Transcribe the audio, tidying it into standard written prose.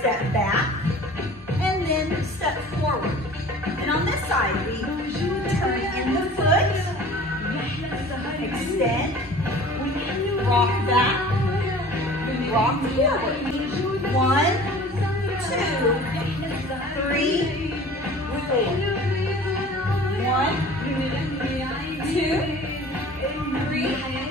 step back, and then step forward. And on this side, we turn in the foot, extend, rock back, rock forward. 1, 2, 3, 4. 1, 2, 3,